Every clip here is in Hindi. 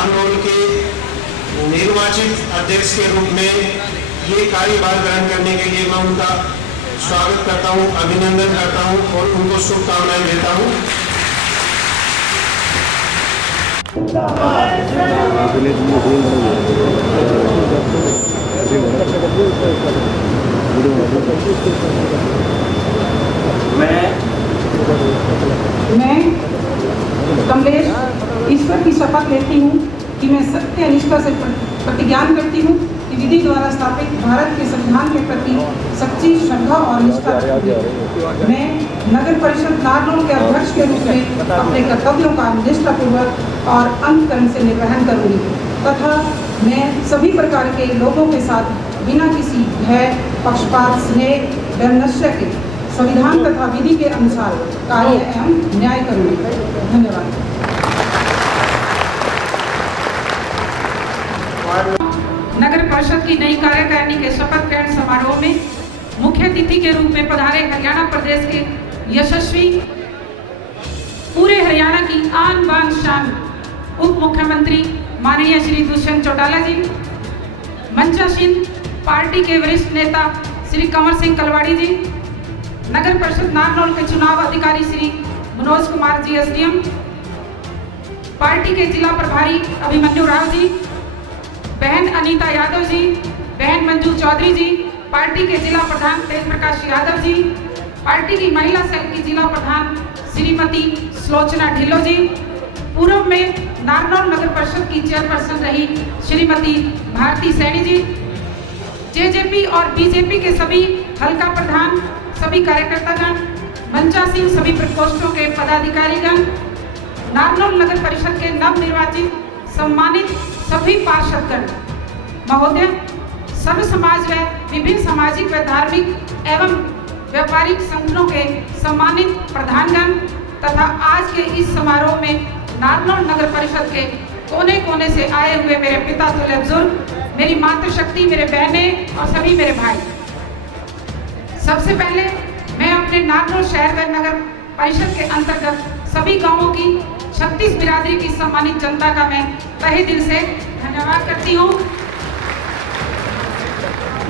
नारनौल के निर्वाचित अध्यक्ष के रूप में ये कार्यभार ग्रहण करने के लिए मैं उनका स्वागत करता हूं, अभिनंदन करता हूं और उनको शुभकामनाएं देता हूं। मैं कमलेश ईश्वर की शपथ लेती हूँ कि मैं सत्य निष्ठा से प्रतिज्ञान करती हूँ कि विधि द्वारा स्थापित भारत के संविधान के प्रति सच्ची श्रद्धा और निष्ठा रखूंगी। मैं नगर परिषद नारनौल के अध्यक्ष के रूप में अपने कर्तव्यों का निष्ठापूर्वक और अंतःकरण से निर्वहन करूंगी तथा मैं सभी प्रकार के लोगों के साथ बिना किसी भय, पक्षपात, स्नेह, वैमनस्य के संविधान तथा विधि के अनुसार कार्य एवं न्याय करूंगी। धन्यवाद। नगर परिषद की नई कार्यकारिणी के शपथ ग्रहण समारोह में मुख्य अतिथि के रूप में पधारे हरियाणा प्रदेश के यशस्वी, पूरे हरियाणा की आन बान शान उप मुख्यमंत्री माननीय श्री दुष्यंत चौटाला जी, मंचासीन पार्टी के वरिष्ठ नेता श्री कंवर सिंह कलवाड़ी जी, नगर परिषद नारनौल के चुनाव अधिकारी श्री मनोज कुमार जी एसडीएम, पार्टी के जिला प्रभारी अभिमन्यु राव जी, बहन अनीता यादव जी, बहन मंजू चौधरी जी, पार्टी के जिला प्रधान तेज प्रकाश यादव जी, पार्टी की महिला सेल की जिला प्रधान श्रीमती सुलोचना ढिल्लो जी, पूर्व में नारनौल नगर परिषद की चेयरपर्सन रही श्रीमती भारती सैनी जी, जेजेपी और बीजेपी के सभी हल्का प्रधान, सभी कार्यकर्तागण, मंचासीन सभी प्रकोष्ठों के पदाधिकारीगण, नारनौल नगर परिषद के नवनिर्वाचित सम्मानित सभी पार्षदगण महोदय, सर्व समाज व विभिन्न सामाजिक व धार्मिक एवं व्यापारिक संगठनों के सम्मानित प्रधानगण तथा आज के इस समारोह में नारनौल नगर परिषद के कोने कोने से आए हुए मेरे पिता तुल्य बुजुर्ग, मेरी मातृशक्ति, मेरे बहनें और सभी मेरे भाई। सबसे पहले मैं अपने नारनौल शहर व नगर परिषद के अंतर्गत सभी गांवों की 36 बिरादरी की सम्मानित जनता का मैं तहे दिल से धन्यवाद करती हूं,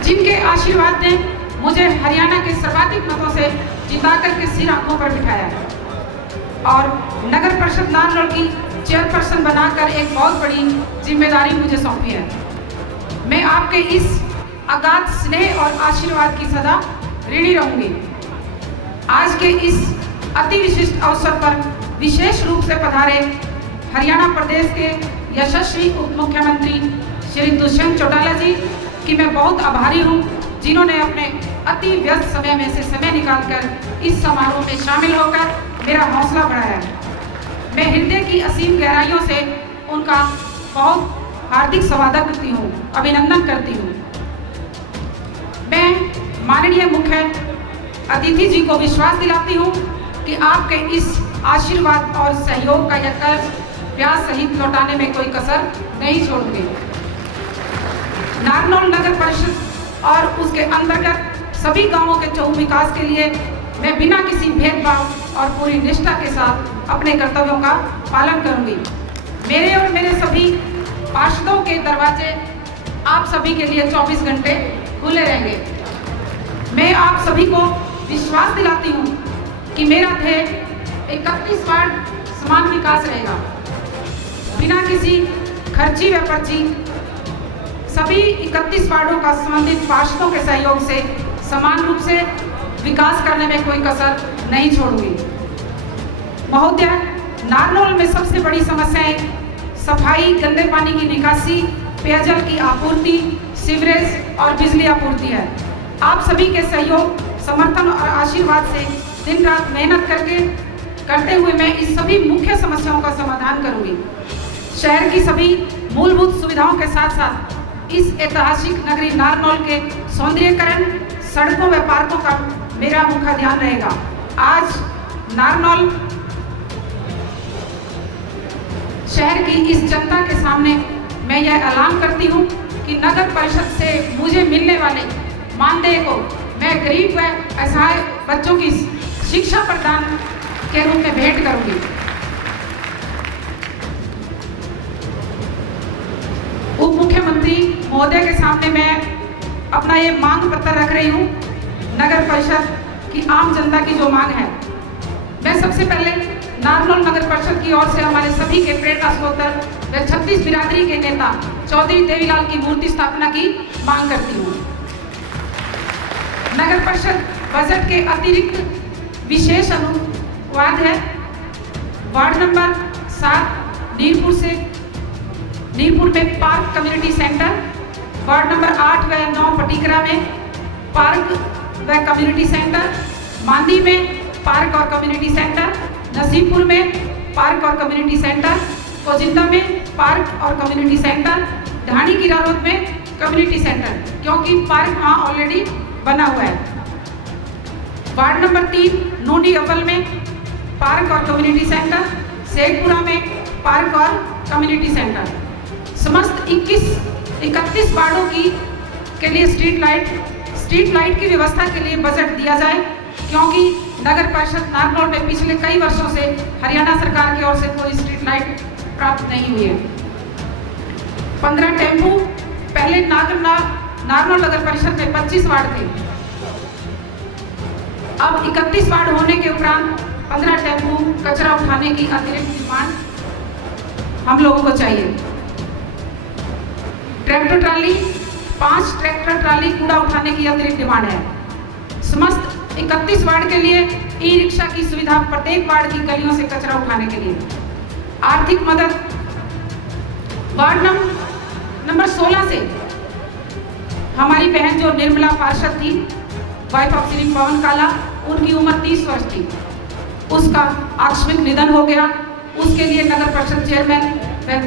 जिनके आशीर्वाद ने मुझे हरियाणा के सर्वाधिक मतों से जिताकर के सिर आंखों पर बिठाया है और नगर परिषद नारनौल की चेयरपर्सन बनाकर एक बहुत बड़ी जिम्मेदारी मुझे सौंपी है। मैं आपके इस अगाध स्नेह और आशीर्वाद की सदा ऋणी रहूंगी। आज के इस अति विशिष्ट अवसर पर विशेष रूप से पधारे हरियाणा प्रदेश के यशस्वी उप मुख्यमंत्री श्री दुष्यंत चौटाला जी की मैं बहुत आभारी हूं, जिन्होंने अपने अति व्यस्त समय में से समय निकालकर इस समारोह में शामिल होकर मेरा हौसला बढ़ाया है। मैं हृदय की असीम गहराइयों से उनका बहुत हार्दिक स्वागत करती हूँ, अभिनंदन करती हूँ। मैं माननीय मुख्य अतिथि जी को विश्वास दिलाती हूँ कि आपके इस आशीर्वाद और सहयोग का यह कर्ज ब्याज सहित लौटाने में कोई कसर नहीं छोड़ूंगी। नारनौल नगर परिषद और उसके अंतर्गत सभी गांवों के चहुं विकास के लिए मैं बिना किसी भेदभाव और पूरी निष्ठा के साथ अपने कर्तव्यों का पालन करूंगी। मेरे और मेरे सभी पार्षदों के दरवाजे आप सभी के लिए 24 घंटे खुले रहेंगे। मैं आप सभी को विश्वास दिलाती हूँ कि मेरा ध्येय 31 वार्ड समान विकास रहेगा, बिना किसी खर्ची व पर्ची सभी 31 वार्डों का संबंधित पार्षदों के सहयोग से समान रूप से विकास करने में कोई कसर नहीं छोड़ूंगी। महोदय, नारनौल में सबसे बड़ी समस्याएं सफाई, गंदे पानी की निकासी, पेयजल की आपूर्ति, सीवरेज और बिजली आपूर्ति है। आप सभी के सहयोग, समर्थन और आशीर्वाद से दिन रात मेहनत करते हुए मैं इस सभी मुख्य समस्याओं का समाधान करूंगी। शहर की सभी मूलभूत सुविधाओं के साथ साथ इस ऐतिहासिक नगरी नारनौल के सौंदर्यीकरण, सड़कों व पार्कों का मेरा मुख्य ध्यान रहेगा। आज नारनौल शहर की इस जनता के सामने मैं यह ऐलान करती हूँ कि नगर परिषद से मुझे मिलने वाले मानदेय को मैं गरीब व असहाय बच्चों की शिक्षा प्रदान के रूप में भेंट करूंगी। मुख्यमंत्री महोदय के सामने मैं अपना ये मांग पत्र रख रही हूँ। नगर परिषद की आम जनता की जो मांग है, मैं सबसे पहले नारनौल नगर परिषद की ओर से हमारे सभी के प्रेरणा स्रोत व 36 बिरादरी के नेता चौधरी देवीलाल की मूर्ति स्थापना की मांग करती हूँ। नगर परिषद बजट के अतिरिक्त विशेष अनुवाद है। वार्ड नंबर 7 नीरपुर में park community centre, ward number 8 व 9 पटीकरा में पार्क व कम्युनिटी सेंटर, मांदी में पार्क और कम्युनिटी सेंटर, नसीबपुर में पार्क और कम्युनिटी सेंटर, कोजिंदा में पार्क और कम्युनिटी सेंटर, ढाणी कीरा रोड में कम्युनिटी सेंटर, क्योंकि पार्क वहाँ ऑलरेडी बना हुआ है। वार्ड नंबर 3 नोनी अव्वल में पार्क और कम्युनिटी सेंटर, शेखपुरा में पार्क और कम्युनिटी सेंटर। समस्त 31 वार्डों के लिए स्ट्रीट लाइट की व्यवस्था के लिए बजट दिया जाए, क्योंकि नगर परिषद नारनौल में पिछले कई वर्षों से हरियाणा सरकार की ओर से कोई स्ट्रीट लाइट प्राप्त नहीं हुई है। 15 टेम्पू, पहले नारनौल नगर परिषद में 25 वार्ड थे, अब 31 वार्ड होने के उपरांत 15 टेम्पू कचरा उठाने की अतिरिक्त डिमांड हम लोगों को चाहिए। ट्रैक्टर ट्राली, 5 ट्रैक्टर ट्राली कूड़ा उठाने की अतिरिक्त डिमांड है। समस्त 31 वार्ड के लिए ई रिक्शा की सुविधा प्रत्येक वार्ड की गलियों से कचरा उठाने के लिए। आर्थिक मदद वार्ड नंबर 16 से हमारी बहन जो निर्मला पार्षद थी, वाइफ ऑफ श्री पवन काला, उनकी उम्र 30 वर्ष थी, उसका आकस्मिक निधन हो गया। उसके लिए नगर परिषद चेयरमैन व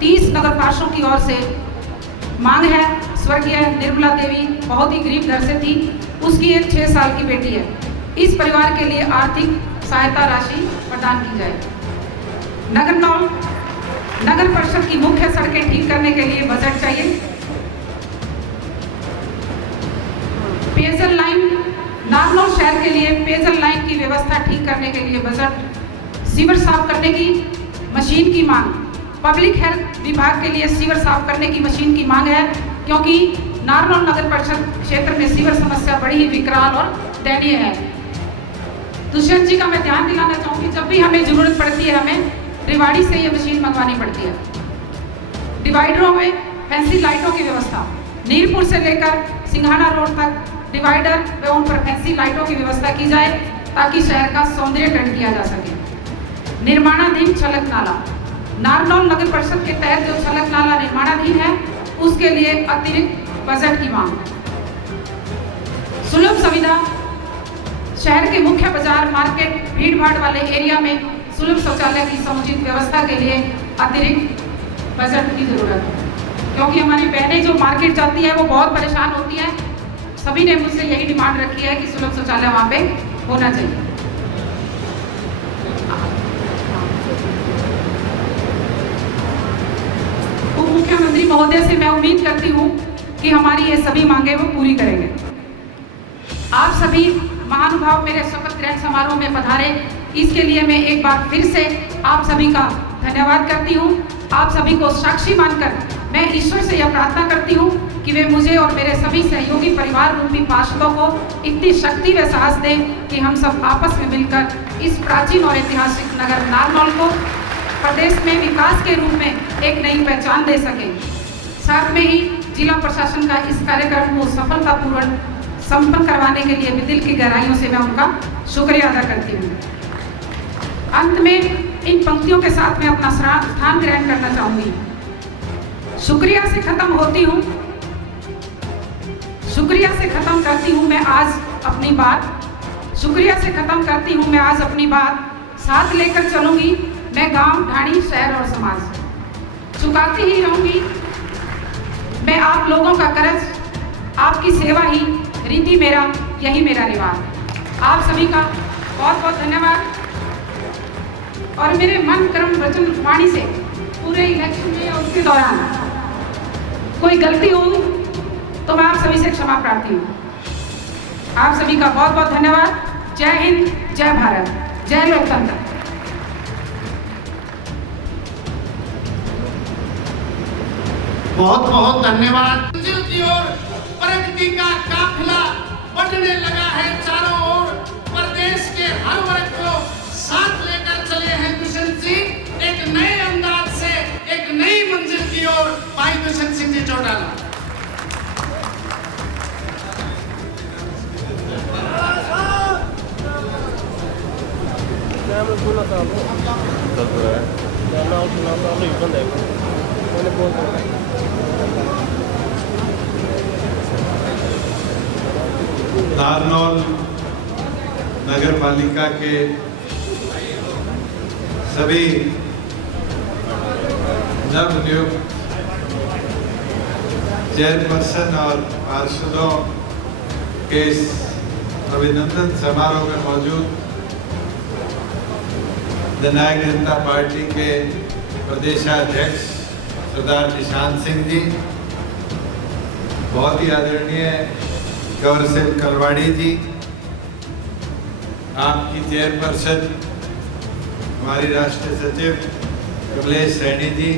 30 नगर पार्षदों की ओर से मांग है। स्वर्गीय निर्मला देवी बहुत ही गरीब घर से थी, उसकी एक 6 साल की बेटी है। इस परिवार के लिए आर्थिक सहायता राशि प्रदान की जाए। नगर परिषद की मुख्य सड़कें ठीक करने के लिए बजट चाहिए। पेयजल लाइन, नारनौल शहर के लिए पेयजल लाइन की व्यवस्था ठीक करने के लिए बजट। सीवर साफ करने की मशीन की मांग, पब्लिक हेल्थ विभाग के लिए सीवर साफ करने की मशीन की मांग है, क्योंकि नारनौल नगर परिषद क्षेत्र में सीवर समस्या बड़ी ही विकराल और दयनीय है। दुष्यंत जी का मैं ध्यान दिलाना चाहूँगी, जब भी हमें जरूरत पड़ती है हमें रिवाड़ी से ये मशीन मंगवानी पड़ती है। डिवाइडरों में फैंसी लाइटों की व्यवस्था, नीरपुर से लेकर सिंघाना रोड तक डिवाइडर व उन पर फैंसी लाइटों की व्यवस्था की जाए, ताकि शहर का सौंदर्यीकरण किया जा सके। निर्माणाधीन छलक नाला, नारनौल नगर परिषद के तहत जो छलक नाला निर्माणाधीन है, उसके लिए अतिरिक्त बजट की मांग। सुलभ सुविधा, शहर के मुख्य बाजार, मार्केट, भीड़ भाड़ वाले एरिया में सुलभ शौचालय की समुचित व्यवस्था के लिए अतिरिक्त बजट की जरूरत है, क्योंकि हमारी बहनें जो मार्केट जाती है वो बहुत परेशान होती हैं। सभी ने मुझसे यही डिमांड रखी है कि सुलभ शौचालय वहाँ पे होना चाहिए। उप मुख्यमंत्री महोदय से मैं उम्मीद करती हूँ कि हमारी ये सभी मांगे वो पूरी करेंगे। आप सभी महानुभाव मेरे शपथ ग्रहण समारोह में पधारे, इसके लिए मैं एक बार फिर से आप सभी का धन्यवाद करती हूँ। आप सभी को साक्षी मानकर मैं ईश्वर से यह प्रार्थना करती हूँ कि वे मुझे और मेरे सभी सहयोगी परिवार रूपी पार्षदों को इतनी शक्ति व साहस दें कि हम सब आपस में मिलकर इस प्राचीन और ऐतिहासिक नगर नारनौल को प्रदेश में विकास के रूप में एक नई पहचान दे सकें। साथ में ही जिला प्रशासन का इस कार्यक्रम को सफलतापूर्वक संपन्न करवाने के लिए दिल की गहराइयों से मैं उनका शुक्रिया अदा करती हूँ। अंत में इन पंक्तियों के साथ मैं अपना स्थान ग्रहण करना चाहूँगी। शुक्रिया से खत्म होती हूँ, शुक्रिया से खत्म करती हूँ मैं आज अपनी बात, शुक्रिया से खत्म करती हूँ मैं आज अपनी बात, साथ लेकर चलूँगी मैं गांव, ढाणी, शहर और समाज। चुकाती ही रहूँगी मैं आप लोगों का कर्ज, आपकी सेवा ही रीति मेरा, यही मेरा रिवाज। आप सभी का बहुत बहुत धन्यवाद। और मेरे मन, कर्म, वचन, वाणी से पूरे इलेक्शन में और उसके दौरान कोई गलती हो तो मैं आप सभी से क्षमा प्रार्थी हूँ। आप सभी का बहुत बहुत धन्यवाद। जय हिंद, जय भारत, जय लोकतंत्र। बहुत बहुत धन्यवाद। मंजिल की ओर प्रगति का काफिला बढ़ने लगा है चारों ओर। प्रदेश के हर वर्ग को साथ लेकर चले हैं दुष्यंत सिंह, एक नए अंदाज से एक नई मंजिल की ओर भाई दुष्यंत सिंह जी चौटाला। नारनौल नगर पालिका के सभी नवनियुक्त चेयरपर्सन और पार्षदों के इस अभिनंदन समारोह में मौजूद जननायक जनता पार्टी के प्रदेशाध्यक्ष सरदार निशांत सिंह जी, बहुत ही आदरणीय गौरसेल कलवाड़ी जी, आपकी चेयरपर्सन हमारी राष्ट्रीय सचिव कमलेश सैनी जी,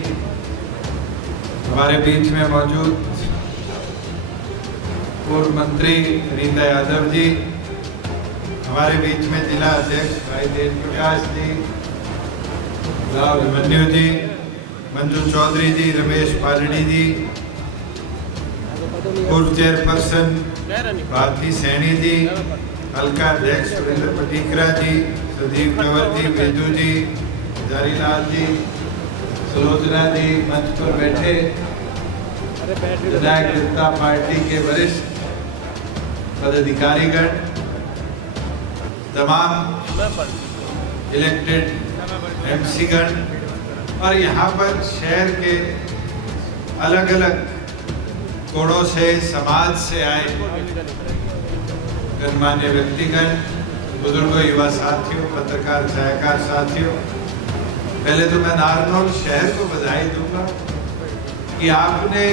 हमारे बीच में मौजूद पूर्व मंत्री रीता यादव जी, हमारे बीच में जिला अध्यक्ष भाई देव प्रकाश जी, राव अभिमन्यु जी, मंजू चौधरी जी, रमेश पालड़ी जी, पूर्व चेयरपर्सन भारती सैनी जी, हल्का अध्यक्ष सुरेंद्र पटीकरा जी, सुदीप कंवर जी, बिजू जी, जारीलाल जी, सुलोचना जी, मंच पर बैठे जननायक जनता पार्टी के वरिष्ठ पदाधिकारीगण, तमाम इलेक्टेड एमसी गण और यहाँ पर शहर के अलग अलग कोणों से, समाज से आए गणमान्य व्यक्तिगण, बुजुर्गों, युवा साथियों, पत्रकार छायाकार साथियों, पहले तो मैं नारनौल शहर को बधाई दूंगा कि आपने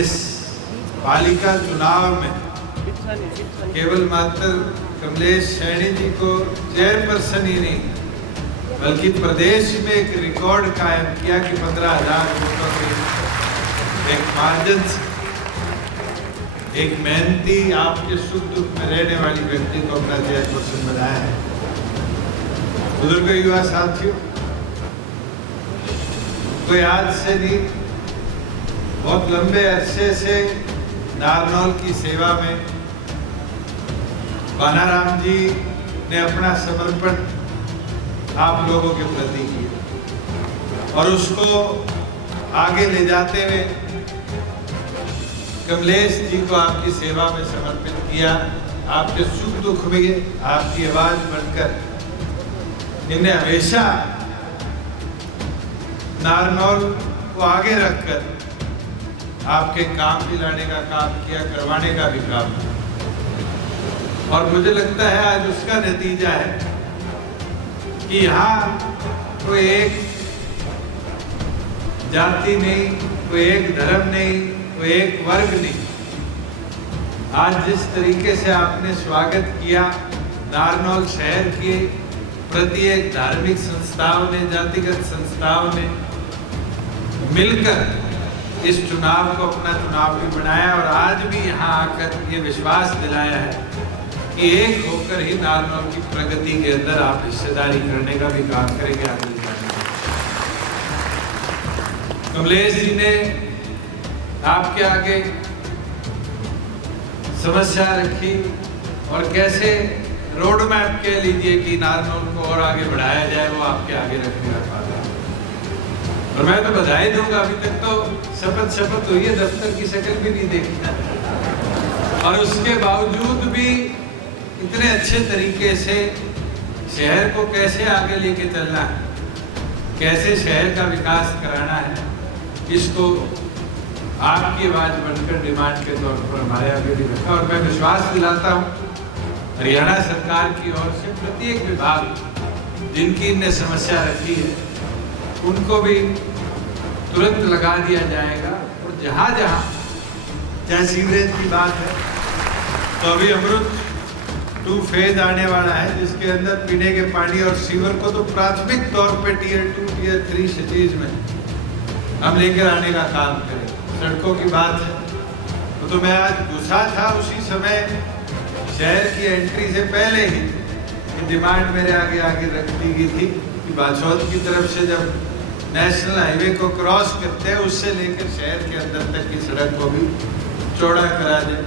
इस पालिका चुनाव में केवल मात्र कमलेश सैनी जी को चेयरपर्सन ही नहीं बल्कि प्रदेश में एक रिकॉर्ड कायम किया कि 15,000 वोटों के एक मार्जिन से एक मेहनती, आपके सुख दुख में रहने वाली व्यक्ति को अपना चेयरपर्सन बनाया है। बुजुर्ग, युवा साथियों, कोई आज से नहीं, बहुत लंबे अरसे से नारनौल की सेवा में बानाराम जी ने अपना समर्पण आप लोगों के प्रति किया और उसको आगे ले जाते हुए कमलेश जी को आपकी सेवा में समर्पित किया। आपके सुख दुख में आपकी आवाज बनकर इन्हें हमेशा नारनौल को आगे रखकर आपके काम दिलाने का काम किया, करवाने का भी काम किया। और मुझे लगता है आज उसका नतीजा है कि यहाँ कोई एक जाति नहीं, कोई एक धर्म नहीं, कोई एक वर्ग नहीं। आज जिस तरीके से आपने स्वागत किया, नारनौल शहर के प्रत्येक धार्मिक संस्थाओं ने, जातिगत संस्थाओं ने मिलकर इस चुनाव को अपना चुनाव भी बनाया और आज भी यहाँ आकर ये विश्वास दिलाया है कि एक होकर ही नारनौल की प्रगति के अंदर आप हिस्सेदारी करने का भी काम करेंगे आगे जाने। कमलेश जी ने आपके आगे समस्या रखी और कैसे रोड मैप कह लीजिए कि नारनौल को और आगे बढ़ाया जाए, वो आपके आगे रखने का काम है। और मैं तो बधाई दूंगा, अभी तक तो शपथ हुई है, दफ्तर की शक्ल भी नहीं देखी और उसके बावजूद भी इतने अच्छे तरीके से शहर को कैसे आगे लेके चलना है, कैसे शहर का विकास कराना है, इसको आपकी आवाज बनकर डिमांड के तौर पर हमारे आगे भी रखा। और मैं विश्वास दिलाता हूँ हरियाणा सरकार की ओर से प्रत्येक विभाग जिनकी इनने समस्या रखी है उनको भी तुरंत लगा दिया जाएगा। और जहाँ जहाँ चाहे सीवरेज की बात है तो अभी अमृत 2 फेज आने वाला है जिसके अंदर पीने के पानी और सीवर को तो प्राथमिक तौर पे Tier 2 Tier 3 सिटीज में हम लेकर आने का काम करेंगे। सड़कों की बात है तो मैं आज घुसा था उसी समय शहर की एंट्री से पहले ही डिमांड मेरे आगे रख दी गई थी कि बाछौद की तरफ से जब नेशनल हाईवे को क्रॉस करते हैं उससे लेकर शहर के अंदर तक की सड़क को भी चौड़ा करा जाए।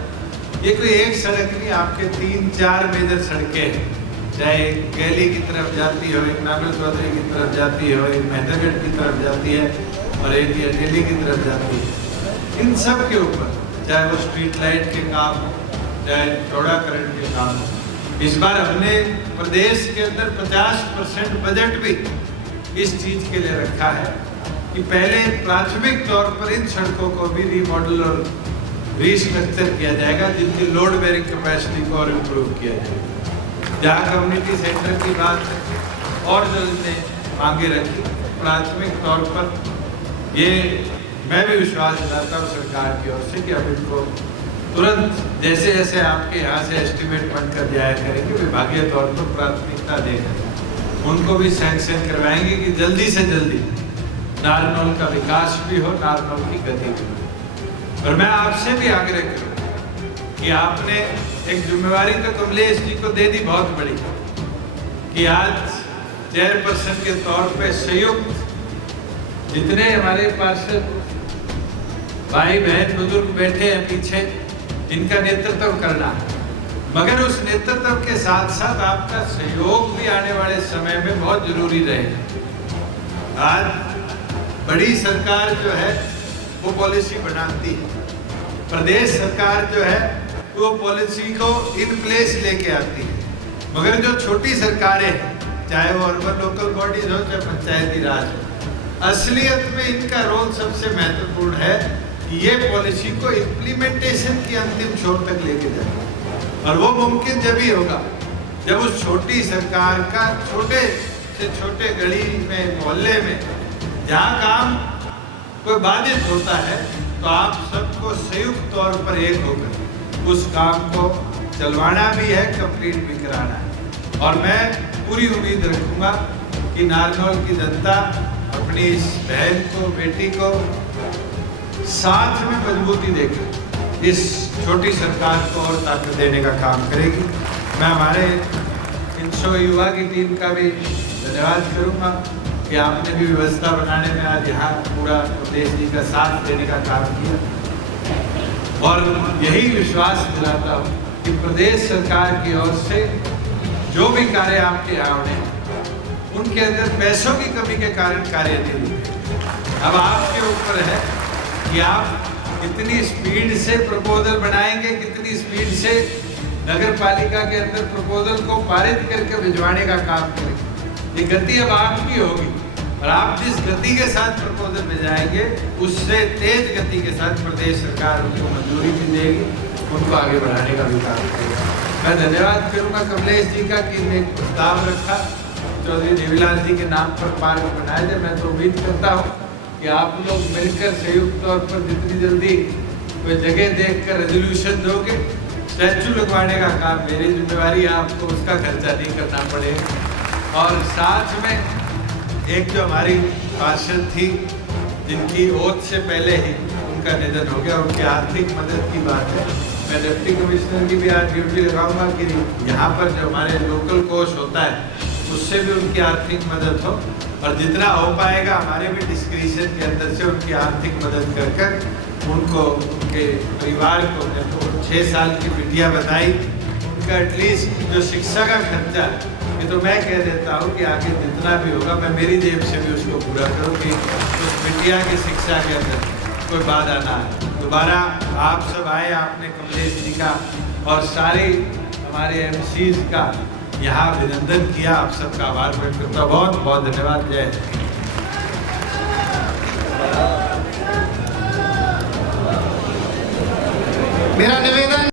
ये कोई एक सड़क नहीं, आपके 3-4 मेजर सड़कें हैं, चाहे एक गैली की तरफ जाती हो, एक नागल चौधरी की तरफ जाती हो, एक मेहंदरगढ़ की तरफ जाती है और एक ये दिल्ली की तरफ जाती है। इन सब के ऊपर चाहे वो स्ट्रीट लाइट के काम हो, चाहे चौड़ाकरण के काम हो, इस बार हमने प्रदेश के अंदर 50% बजट भी इस चीज के लिए रखा है कि पहले प्राथमिक तौर पर इन सड़कों को भी रीमॉडल और रीस्ट्रक्चर किया जाएगा, जिनकी लोड बेरिंग कैपेसिटी को और इम्प्रूव किया जाएगा। जहाँ कम्युनिटी सेंटर की बात है और जो इसने मांगे रखी, प्राथमिक तौर पर ये मैं भी विश्वास दिलाता हूँ सरकार की ओर से कि अब इनको तुरंत जैसे जैसे आपके यहाँ से एस्टिमेट बनकर जाया करेंगे, विभागीय तौर पर प्राथमिकता देकर उनको भी सैंक्शन करवाएंगे कि जल्दी से जल्दी नारनौल का विकास भी हो, नारनौल की गति भी हो। और मैं आपसे भी आग्रह करूँ कि आपने एक जिम्मेवारी तो कमलेश जी को दे दी बहुत बड़ी कि आज चेयरपर्सन के तौर पे संयुक्त जितने हमारे पार्षद भाई बहन बुजुर्ग बैठे हैं पीछे, जिनका नेतृत्व करना है, मगर उस नेतृत्व के साथ साथ आपका सहयोग भी आने वाले समय में बहुत जरूरी रहेगा। आज बड़ी सरकार जो है वो पॉलिसी बनाती है, प्रदेश सरकार जो है वो पॉलिसी को इन प्लेस लेके आती है, मगर जो छोटी सरकारें हैं, चाहे वो अर्बन लोकल बॉडीज हो चाहे पंचायती राज हो, असलियत में इनका रोल सबसे महत्वपूर्ण है कि ये पॉलिसी को इम्प्लीमेंटेशन की अंतिम छोर तक लेके जाए। और वो मुमकिन जब ही होगा जब उस छोटी सरकार का छोटे से छोटे गली में, मोहल्ले में जहाँ काम कोई बाधित होता है तो आप सबको संयुक्त तौर पर एक होकर उस काम को चलवाना भी है, कंप्लीट भी कराना है। और मैं पूरी उम्मीद रखूंगा कि नारनौल की जनता अपनी इस बहन को, बेटी को साथ में मजबूती देकर इस छोटी सरकार को और ताकत देने का काम करेगी। मैं हमारे 300 युवा की टीम का भी धन्यवाद करूंगा कि आपने भी व्यवस्था बनाने में आज यहाँ पूरा प्रदेश जी का साथ देने का काम किया। और यही विश्वास दिलाता हूँ कि प्रदेश सरकार की ओर से जो भी कार्य आपके यहाँ होने उनके अंदर पैसों की कमी के कारण कार्य नहीं हुए। अब आपके ऊपर है कि आप कितनी स्पीड से प्रपोजल बनाएंगे, कितनी स्पीड से नगर पालिका के अंदर प्रपोजल को पारित करके भिजवाने का काम करेंगे। ये गति अब आपकी होगी और आप जिस गति के साथ प्रपोजल भिजाएंगे उससे तेज गति के साथ प्रदेश सरकार उनको मंजूरी भी देगी, उनको आगे बढ़ाने का भी काम करेगा। मैं धन्यवाद करूँगा कमलेश जी का कि इन्हें एक प्रस्ताव रखा चौधरी देवीलाल जी के नाम पर पार्क बनाया जाए। मैं तो उम्मीद करता हूँ कि आप लोग मिलकर संयुक्त तौर पर जितनी जल्दी कोई जगह देखकर रेजोल्यूशन दोगे, स्टैचू लगवाने का काम मेरी जिम्मेवारी है, आपको उसका खर्चा नहीं करना पड़ेगा। और साथ में एक जो हमारी पार्षद थी जिनकी ओथ से पहले ही उनका निधन हो गया, उनकी आर्थिक मदद की बात है, मैं डिप्टी कमिश्नर की भी आज ड्यूटी लगाऊंगा कि यहाँ पर जो हमारे लोकल कोष होता है उससे भी उनकी आर्थिक मदद हो और जितना हो पाएगा हमारे भी डिस्क्रिप्शन के अंदर से उनकी आर्थिक मदद कर कर उनको, उनके परिवार को, तो 6 साल की बिटिया बताई, उनका एटलीस्ट जो शिक्षा का खर्चा ये तो मैं कह देता हूँ कि आगे जितना भी होगा मैं मेरी जेब से भी उसको पूरा करूँ कि उस बिटिया की शिक्षा के अंदर कोई बाधा ना आए। दोबारा आप सब आए, आपने कमलेश जी का और सारे हमारे MCs का यहाँ अभिनंदन किया, आप सबका आभार व्यक्त करता हूँ। बहुत बहुत धन्यवाद। जय हिंद। मेरा निवेदन